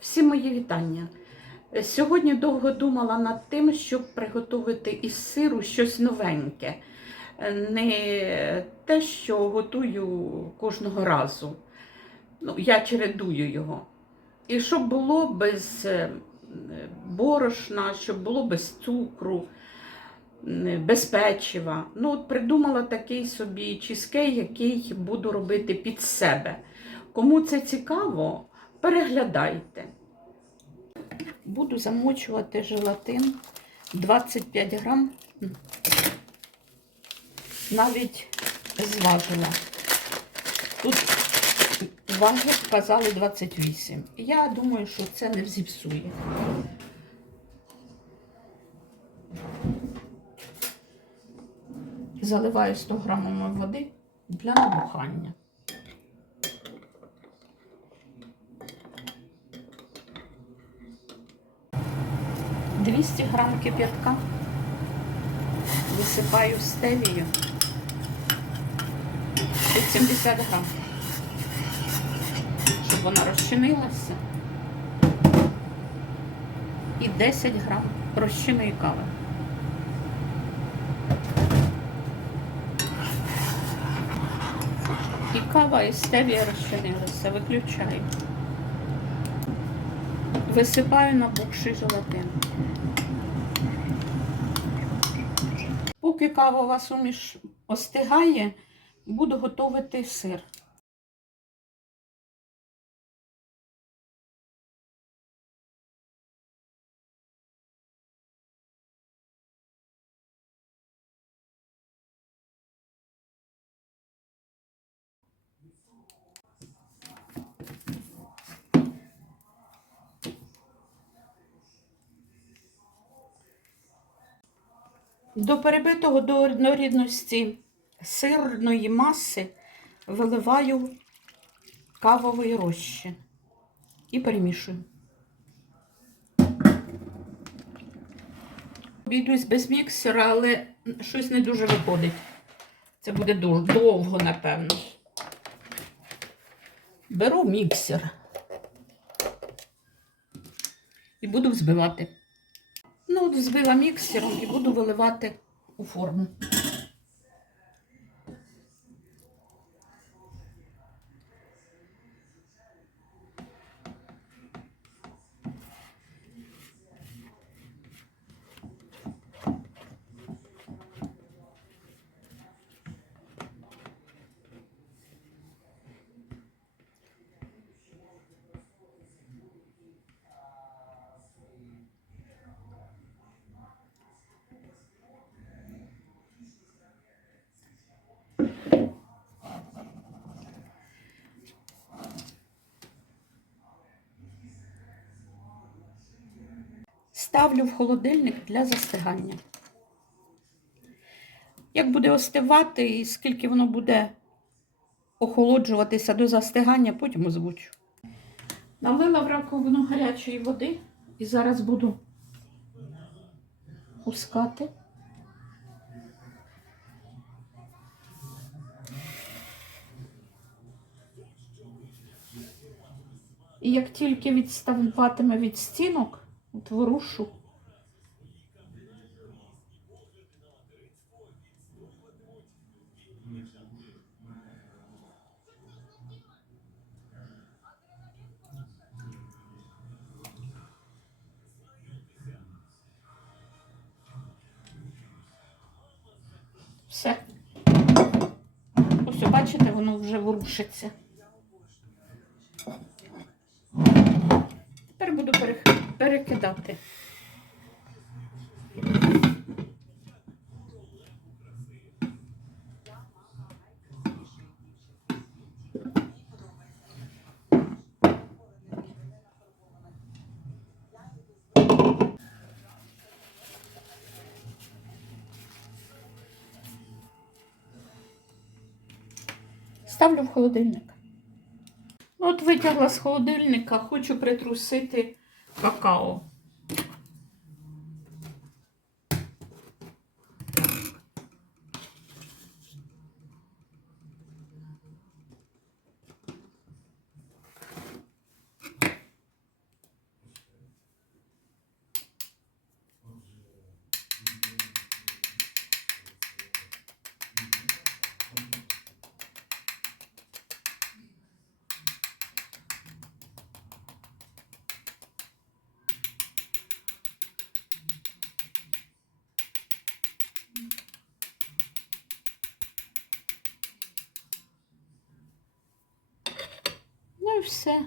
Всі мої вітання. Сьогодні довго думала над тим, щоб приготувати із сиру щось новеньке. Не те, що готую кожного разу. Ну, я чередую його. І щоб було без е, борошна, щоб було без цукру, м, без печива. Ну, от придумала такий собі чизкейк, який буду робити під себе. Кому це цікаво, переглядайте. Буду замочувати желатин 25 грам. Навіть зважила. Тут ваги вказали 28. Я думаю, що це не зіпсує. Заливаю 100 грамами води для набухання. 200 грам кип'ятка висипаю стевію. 80 грам, щоб вона розчинилася. І 10 грам розчинної кави. І кава і стевія розчинилися. Виключаю. Висипаю набухший желатин. Поки кавова суміш остигає, буду готувати сир. До перебитого до однорідності сирної маси виливаю кавовий розчин і перемішую. Обійдусь без міксера, але щось не дуже виходить. Це буде довго, напевно. Беру міксер і буду взбивати. Ну, от збила міксером і буду виливати у форму. Ставлю в холодильник для застигання. Як буде остивати і скільки воно буде охолоджуватися до застигання, потім озвучу. Налила в раковину гарячої води і зараз буду пускати. І як тільки відставатиме від стінок, от ворушу. Все. Ось, бачите, воно вже ворушиться. Тепер буду перех- перекидати. Ставлю в холодильник. Ну, От витягла з холодильника, хочу притрусити 不要哦 і все.